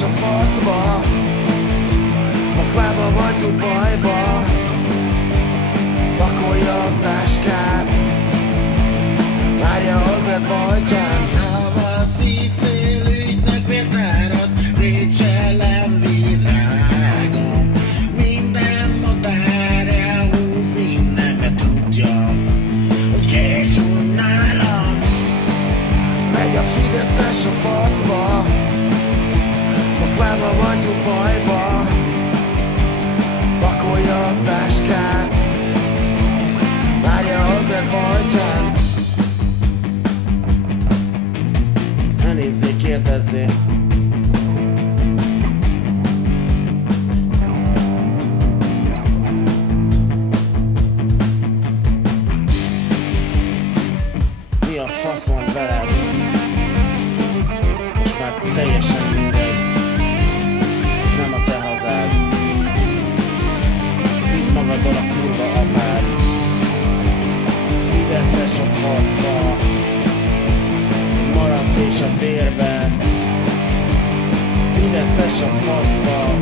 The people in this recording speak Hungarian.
Fideszes a faszba, Moszkvába vagy Dubajba, pakolja a táskát, várja Azerbajdzsánt. Havaszi szélügynek vértárasz, récselem virágom. Minden madár elhúz innen, mert tudja, hogy készül nálam. Megy a Fideszes a faszba, Moszkvába vagy Dubajba, pakolja a táskát, várja Azerbajdzsánt. Ne nézzék, kérdezzél. Mi a fasz van veled? Most már teljesen mindegy. Ez nem a te hazád. Vidd magaddal a kurva apád. Fideszes a faszba, maradsz és a vérben. Fideszes a faszba.